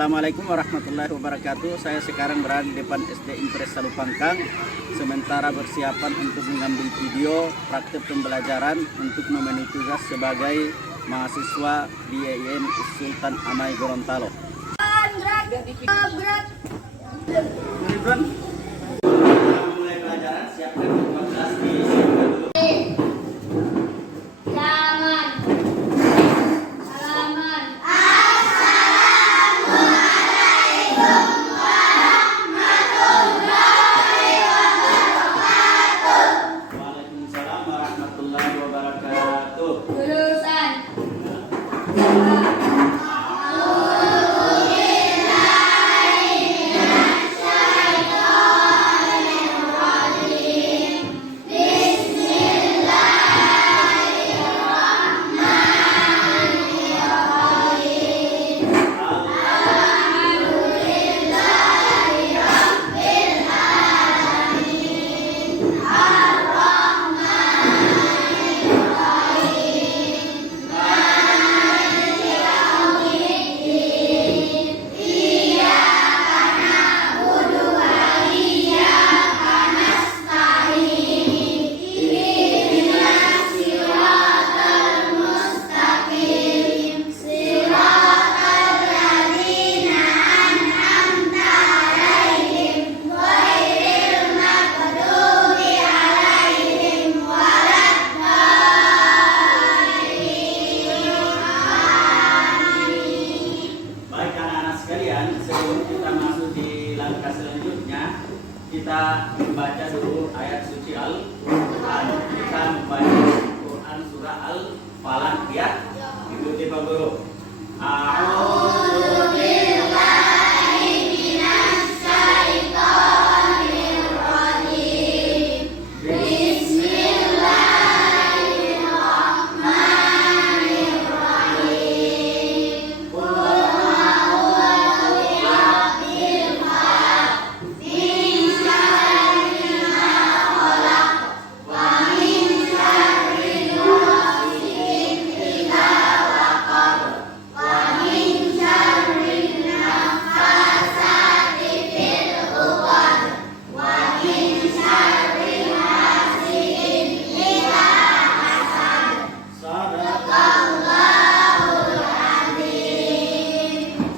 Assalamualaikum warahmatullahi wabarakatuh. Saya sekarang berada di depan SD Impres Salupangkang, sementara persiapan untuk mengambil video praktik pembelajaran untuk memenuhi tugas sebagai mahasiswa di IAIN Sultan Amai Gorontalo. Mulai pelajaran, siapkan 14 di dulu. Waalaikumsalam warahmatullahi wabarakatuh. Lulusan. Sebelum kita masuk di langkah selanjutnya, kita membaca dulu ayat suci Al-Quran. Kita membaca Quran surah Al-Falaq ya. Ikuti Pak Guru.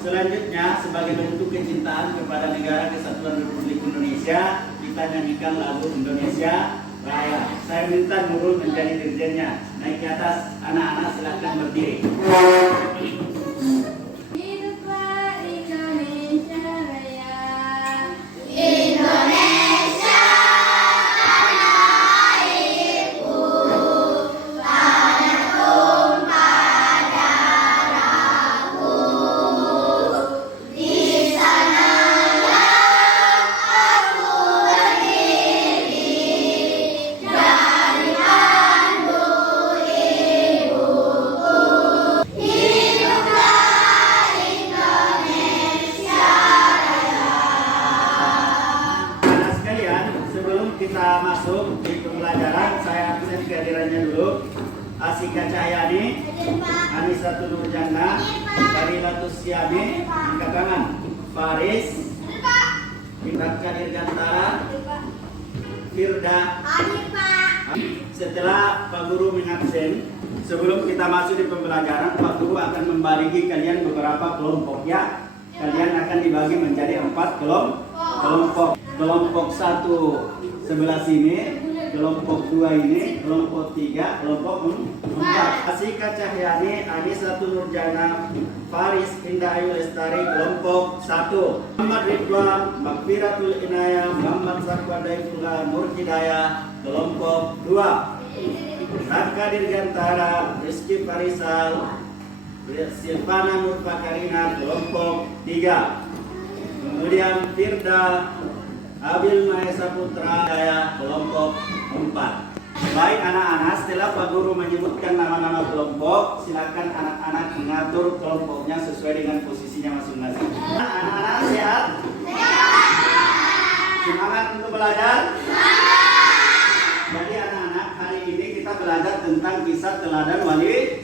Selanjutnya, sebagai bentuk kecintaan kepada Negara Kesatuan Republik Indonesia, kita nyanyikan lagu Indonesia Raya. Saya minta Nurul menjadi dirjennya. Naik ke atas, anak-anak silakan berdiri. Hiduplah Indonesia Raya. Kita masuk di pembelajaran, saya absen kehadirannya dulu. Asika Cahyani, Anisatul Nurjana, Fadilatus Syami, angkat tangan. Faris, Indra Dirgantara, Firda. Setelah Pak Guru mengabsen, sebelum kita masuk di pembelajaran, Pak Guru akan membagi kalian beberapa kelompok ya. Kalian akan dibagi menjadi 4 kelompok. Kelompok 1 sebelah sini, kelompok 2 ini, kelompok 3, kelompok 4. Asika Cahyani, Anisatul Nurjana, Faris Indah Ayu Lestari, kelompok 1. Muhammad Ridwan, Makfiratul Inayah, Muhammad Sarwadaifullah Nur Hidayah, kelompok 2. Raka Dirgantara, Rizky Farisal, Silvana Nur Fakarina, kelompok 3. Kemudian Firda Abil Mahesa Putra Daya, kelompok 4. Baik anak-anak, setelah Pak Guru menyebutkan nama-nama kelompok, silakan anak-anak mengatur kelompoknya sesuai dengan posisinya masing-masing. Anak-anak sehat? Semangat untuk belajar? Jadi anak-anak, hari ini kita belajar tentang kisah teladan wali.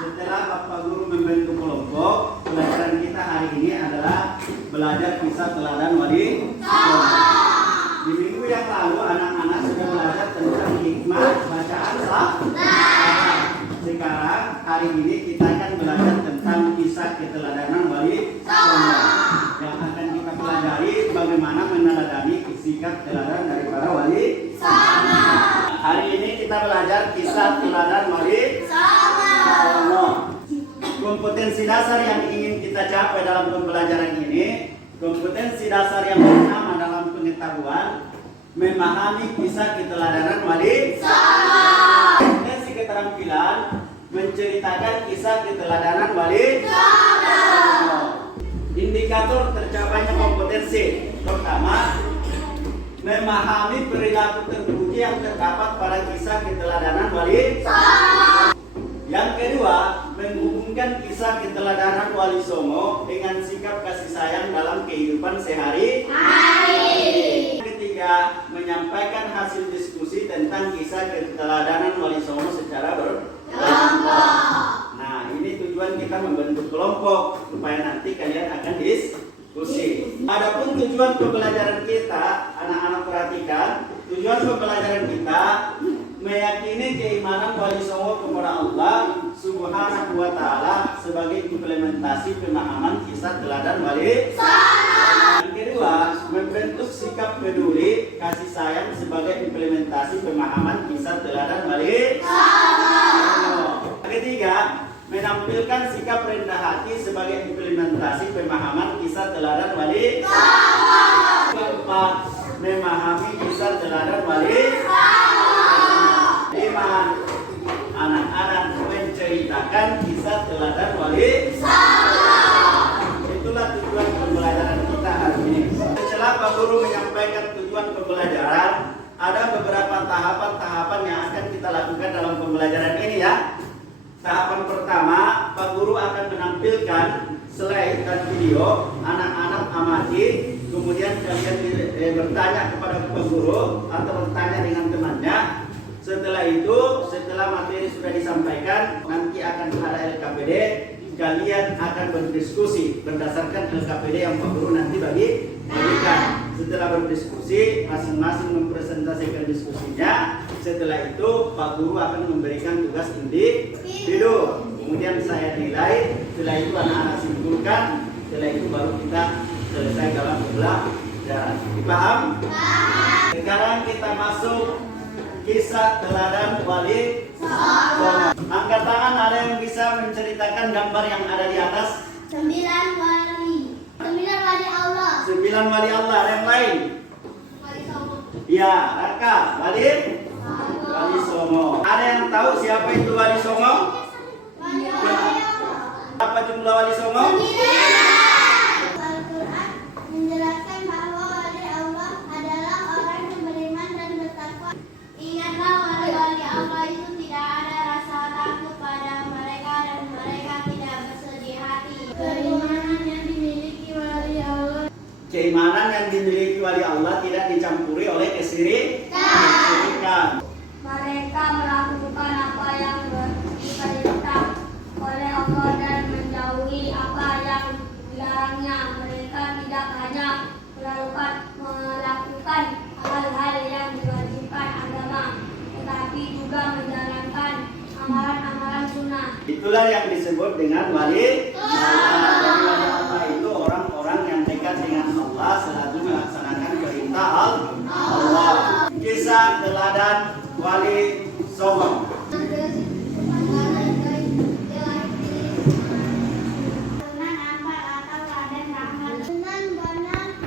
Setelah Bapak Guru membentuk kelompok, pelajaran kita hari ini kita akan belajar tentang kisah keteladanan Wali Songo. Yang akan kita pelajari bagaimana meneladani sikap teladan dari para wali songo. Hari ini kita belajar kisah teladan Wali Songo. Kompetensi dasar yang ingin kita capai dalam pembelajaran ini, kompetensi dasar yang pertama dalam pengetahuan, memahami kisah keteladanan Wali Songo. Kompetensi keterampilan, menceritakan kisah keteladanan Wali Songo. Indikator tercapainya kompetensi pertama, memahami perilaku terpuji yang terdapat pada kisah keteladanan Wali Songo. Yang kedua, menghubungkan kisah keteladanan Wali Songo dengan sikap kasih sayang dalam kehidupan sehari-hari. Yang ketiga, menyampaikan hasil diskusi tentang kisah keteladanan Wali Songo secara berkelompok. Nah, ini tujuan kita membentuk kelompok supaya nanti kalian akan diskusi. Adapun tujuan pembelajaran kita, anak-anak perhatikan, tujuan pembelajaran kita meyakini keimanan Wali Songo kepada Allah Subhanahu wa Ta'ala sebagai implementasi pemahaman kisah teladan Wali Songo. Yang kedua, membentuk sikap peduli kasih sayang sebagai implementasi pemahaman kisah teladan Wali Songo. Yang ketiga, menampilkan sikap rendah hati sebagai implementasi pemahaman kisah teladan Wali Songo. Keempat, memahami kisah teladan Wali Songo. 5. Anak-anak menceritakan kisah teladan Wali Songo. Itulah tujuan pembelajaran kita hari ini. Setelah Pak Guru menyampaikan tujuan pembelajaran, ada beberapa tahapan-tahapan yang akan kita lakukan dalam pembelajaran ini ya. Tahapan pertama, Pak Guru akan menampilkan slide dan video, anak-anak amati, kemudian kalian bertanya kepada Pak Guru atau bertanya dengan temannya. Setelah itu, setelah materi sudah disampaikan, nanti akan ada LKPD, kalian akan berdiskusi berdasarkan LKPD yang Pak Guru nanti bagikan. Setelah berdiskusi, masing-masing mempresentasikan diskusinya. Setelah itu, Pak Guru akan memberikan tugas individu. Kemudian saya nilai, setelah itu anak-anak simpulkan, setelah itu baru kita selesai dalam pembelajaran. Dipaham? Sekarang kita masuk kisah teladan Wali Songo. Angkat tangan ada yang bisa menceritakan gambar yang ada di atas. 9 wali Allah. 9 wali Allah. Ada yang lain? Wali Songo. Ya, Raka. Wali Songo. Ada yang tahu siapa itu Wali Songo? Wali Allah. Berapa jumlah Wali Songo? 9. Al-Quran menjelaskan bahwa wali Allah adalah orang yang beriman dan bertakwa. Ingatlah wali-wali Allah itu tidak ada rasa takut pada mereka dan mereka tidak bersedih hati. Keimanan yang dimiliki wali Allah. Keimanan yang dimiliki wali Allah tidak dicampuri oleh kesyirikan. Mereka melakukan apa yang diperintah oleh Allah dan menjauhi apa yang dilarangnya. Mereka tidak hanya melakukan hal-hal yang diwajibkan agama, tetapi juga menjalankan amalan-amalan sunnah. Itulah yang disebut dengan wali Allah. Jadi wali Allah itu orang-orang yang dekat dengan Allah, selalu melaksanakan perintah Allah. Kisah teladan Wali Songo. Sunan Ampel atau Raden Rahmat. Sunan Bonang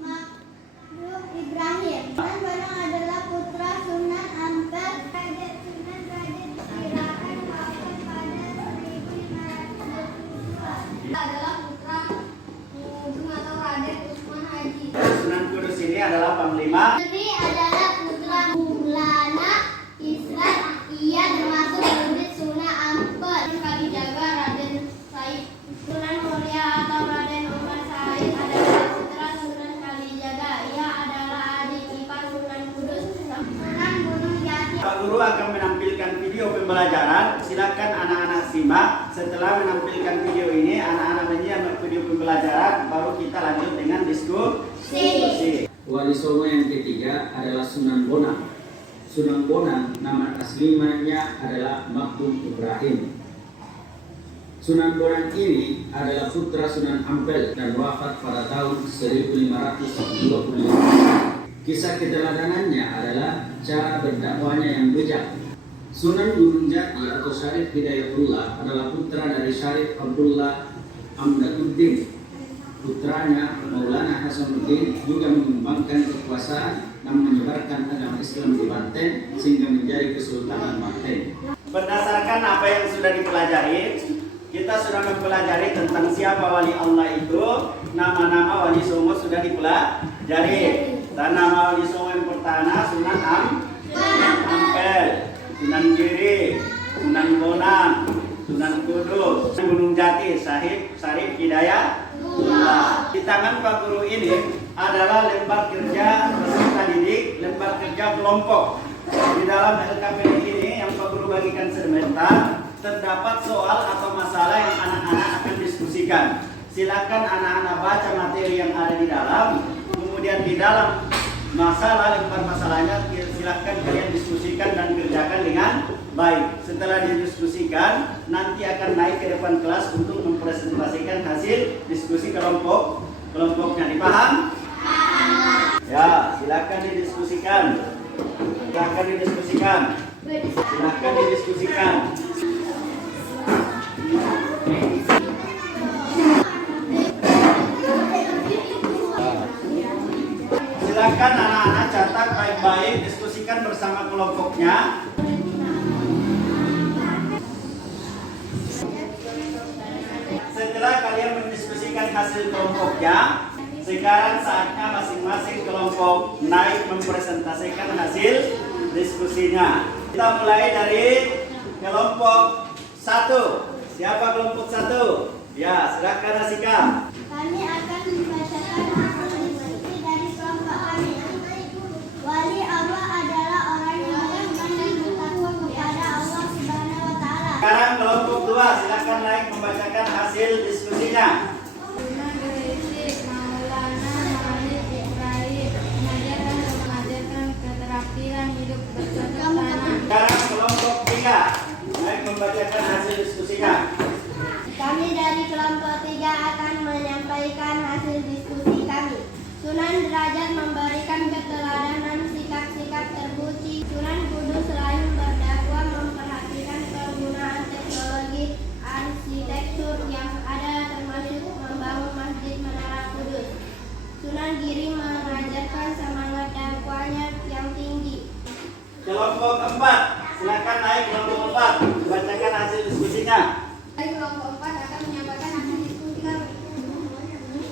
Makhluk Ibrahim. Sunan Bonang adalah putra Sunan Ampel. Sunan Raden diperkirakan wafat pada 1522. Adalah putra Ujung atau Raden Usman Haji. Sunan Kudus ini adalah panglima. Ini adalah putra Maulana Islam. Ia termasuk murid Sunan Ampel. Kalijaga Raden Said. Sunan Muria atau Raden Umar Said adalah putra Sunan Kalijaga. Ia adalah adik ipar Sunan Kudus. Sunan Gunung Jati. Pak Guru akan menampilkan video pembelajaran. Silakan anak-anak simak. Setelah menampilkan video ini, anak-anak menyimak video pembelajaran, baru kita lanjut dengan diskusi. Wali Songo yang ketiga adalah Sunan Bonang. Sunan Bonang nama aslinya adalah Makhluk Ibrahim. Sunan Bonang ini adalah putra Sunan Ampel dan wafat pada tahun 1525. Kisah keteladanannya adalah cara berdakwahnya yang bijak. Sunan Gunung Jati atau Syarif Hidayatullah adalah putra dari Syarif Abdullah Amdakuddin. Putranya Maulana Hasanuddin juga mengembangkan kekuasaan dan menyebarkan agama Islam di Banten sehingga menjadi Kesultanan Banten. Berdasarkan apa yang sudah dipelajari, kita sudah mempelajari tentang siapa wali Allah itu. Nama-nama wali songo sudah dipelajari. Dan nama wali songo yang pertama Sunan Ampel, Sunan Giri, Sunan Bonang, Sunan Kudus, Gunung Jati, Syarif Hidayatullah. Di tangan Pak Guru ini adalah lembar kerja peserta didik, lembar kerja kelompok. Di dalam LKPD ini yang Pak Guru bagikan sebentar, terdapat soal atau masalah yang anak-anak akan diskusikan. Silakan anak-anak baca materi yang ada di dalam, kemudian di dalam masalah, lembar masalahnya silakan kalian diskusikan dan kerjakan dengan baik. Setelah didiskusikan, nanti akan naik ke depan kelas untuk mempresentasikan hasil diskusi kelompoknya. Dipaham? Ya, silakan didiskusikan. Silakan didiskusikan. Silakan didiskusikan. Silakan anak-anak catat baik-baik, diskusikan bersama kelompoknya. Setelah kalian mendiskusikan hasil kelompoknya, sekarang saatnya masing-masing kelompok naik mempresentasikan hasil diskusinya. Kita mulai dari kelompok 1. Siapa kelompok 1? Ya, silakan Asika. Kami akan membacakan hasil diskusi dari kelompok kami. Wali Allah adalah orang yang beriman dan bertakwa kepada Allah Subhanahu wa Ta'ala. Sekarang kelompok 2, silakan naik membacakan hasil diskusinya. Sunan Giri Maulana Muhammad Ibrahim mengajarkan keterampilan hidup bercocok. Sekarang kelompok 3, naik membacakan hasil diskusinya. Kami dari kelompok 3 akan menyampaikan hasil diskusi kami. Sunan Derajat memberikan keteladanan sikap-sikap terpuji. Sunan Kudus selain berdakwah memperhatikan penggunaan teknologi arsitektur yang ada termasuk membangun Masjid Menara Kudus. Sunan Giri mengajarkan semangat dakwahnya yang tinggi. Kelompok 4, silakan naik kelompok 4, bacakan hasil diskusinya. Dari kelompok 4 akan menyampaikan hasil diskusi kami.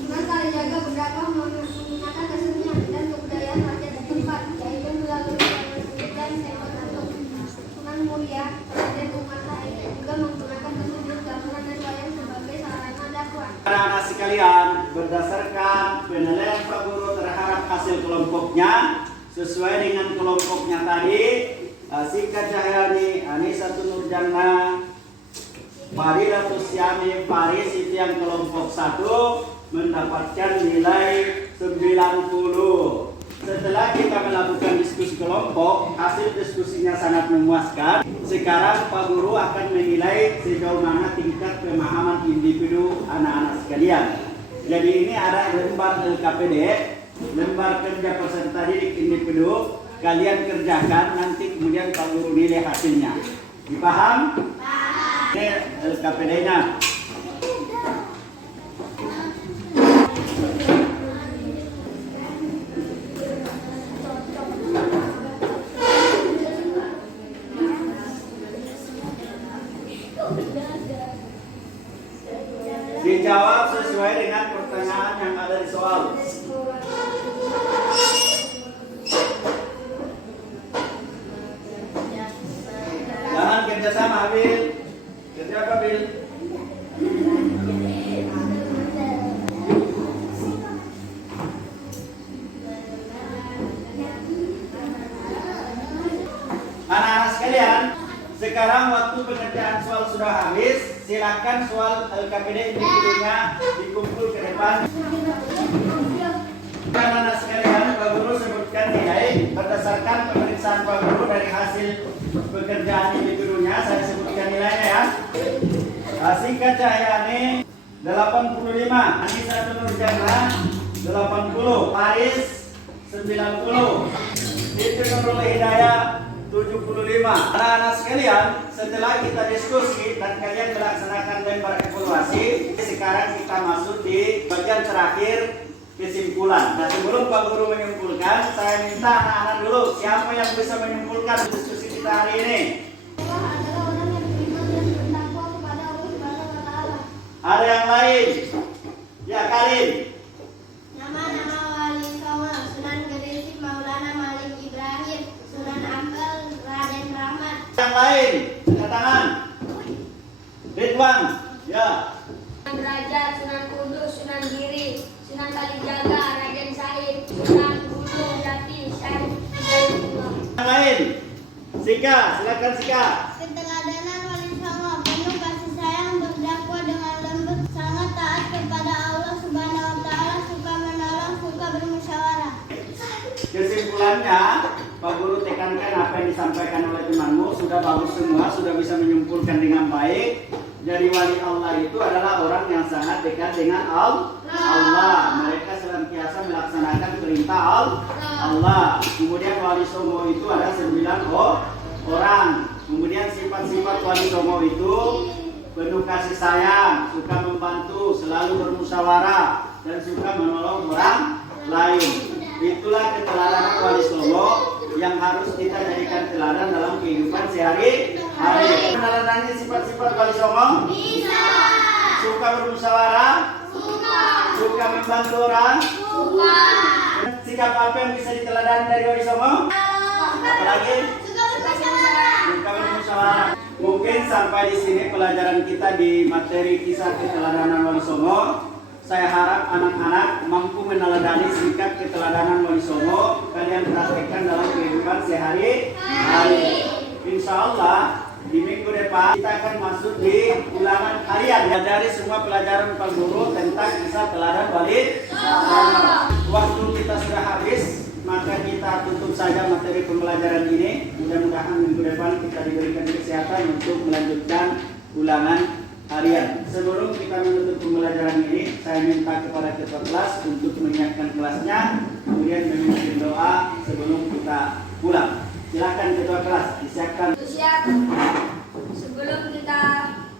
Sunan Kalijaga berdakwah menggunakan kesenian dan kebudayaan rakyat setempat, yaitu melalui musik dan sembah gantung. Sunan Muria, Raden Umar Said, juga menggunakan kesenian gamelan dan wayang sebagai sarana dakwah. Anak-anak sekalian, berdasarkan penilaian Pak Guru terhadap hasil kelompoknya, sesuai dengan kelompoknya tadi, Asika Cahyani, Anisatul Nurjannah, Faridatus Syami Faris itu yang kelompok 1 mendapatkan nilai 90. Setelah kita melakukan diskusi kelompok, hasil diskusinya sangat memuaskan. Sekarang Pak Guru akan menilai sejauh mana tingkat pemahaman individu anak-anak sekalian. Jadi ini ada lembar LKPD, lembar kerja peserta didik individu. Kalian kerjakan, nanti kemudian Pak Guru nilai hasilnya. Dipaham? Ini LKPD-nya. Dijawab sesuai dengan pertanyaan yang ada di soal. Jangan kerjasama, Bil. Kerja apa, Bil? Anak-anak sekalian, sekarang waktu pengerjaan soal sudah habis. Silakan soal LKPD individunya dikumpul ke depan. Anak-anak sekalian, Pak Guru sebutkan nilai berdasarkan pemeriksaan Pak Guru dari hasil pekerjaan individunya. Saya sebutkan nilainya ya. Asika Cahyani 85, Anissa Nurjana 80, Paris 90, Siti Nurul Hidayah 75. Anak-anak sekalian, setelah kita diskusi dan kalian melaksanakan lempar evaluasi, sekarang kita masuk di bagian terakhir, kesimpulan. Nah, sebelum Pak Guru menyimpulkan, saya minta anak-anak dulu siapa yang bisa menyimpulkan diskusi kita hari ini. Adalah orang yang beriman dan bertakwa kepada Allah Subhanahu wa taala. Ada yang lain? Ya, Karin. Nama-nama wali songo: Sunan Gede, Maulana Malik Ibrahim, Sunan Ampel, Raden Rahmat. Yang lain? Angkat tangan. Ridwan. Ya. Sunan Derajat, Sunan Kudus, Sunan Giri, Sunan Kalijaga, Raden Said, Sunan Gunung Jati, Syarif Hidayatullah. Yang lain? Sika, silakan Sika. Keteladanan wali songo penuh kasih sayang, berdakwah dengan lembut, sangat taat kepada Allah Subhanahu wa taala, suka menolong, suka bermusyawarah. Kesimpulannya, Pak Guru tekankan apa yang disampaikan oleh temanmu sudah bagus semua, sudah bisa menyimpulkan dengan baik. Jadi wali Allah itu adalah orang yang sangat dekat dengan Allah. Mereka senantiasa melaksanakan perintah Allah. Kemudian wali songo itu ada 9 orang. Kemudian sifat-sifat wali songo itu penuh kasih sayang, suka membantu, selalu bermusyawarah, dan suka menolong orang lain. Itulah keteladanan wali songo yang harus kita jadikan teladan dalam kehidupan sehari-hari. Peneladannya sifat-sifat wali songo? Bisa. Suka bermusyawarah? Suka membantu orang? Sikap apa yang bisa diteladani dari wali songo? Apalagi? Suka bermusyawarah. Suka bermusyawarah. Mungkin sampai di sini pelajaran kita di materi kisah keteladanan wali songo. Saya harap anak-anak mampu meneladani sikap keteladanan wali songo. Kalian praktekkan dalam kehidupan sehari-hari. Insya Allah di minggu depan kita akan masuk di ulangan harian. Dari semua pelajaran Pak Guru tentang kisah teladan wali songo. Waktu kita sudah habis, maka kita tutup saja materi pembelajaran ini. Mudah-mudahan minggu depan kita diberikan kesehatan untuk melanjutkan ulangan harian. Sebelum kita menutup pembelajaran ini, saya minta kepada ketua kelas untuk menyiapkan kelasnya, kemudian memimpin doa sebelum kita pulang. Silakan ketua kelas disiapkan. Siap. Sebelum kita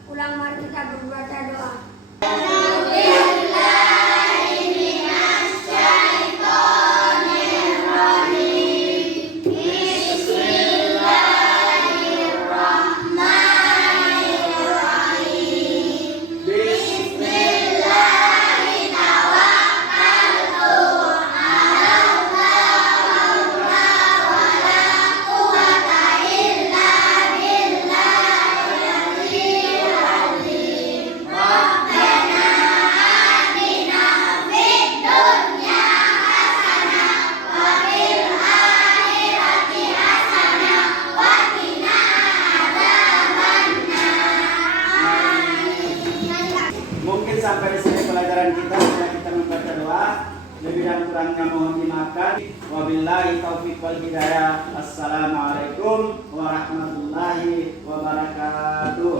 pulang, mari kita berbaca doa. Mungkin sampai di sini pelajaran kita, sudah kita membaca doa. Lebih dan kurangnya mohon dimaafkan. Wabillahi taufiq wal hidayah. Assalamualaikum warahmatullahi wabarakatuh.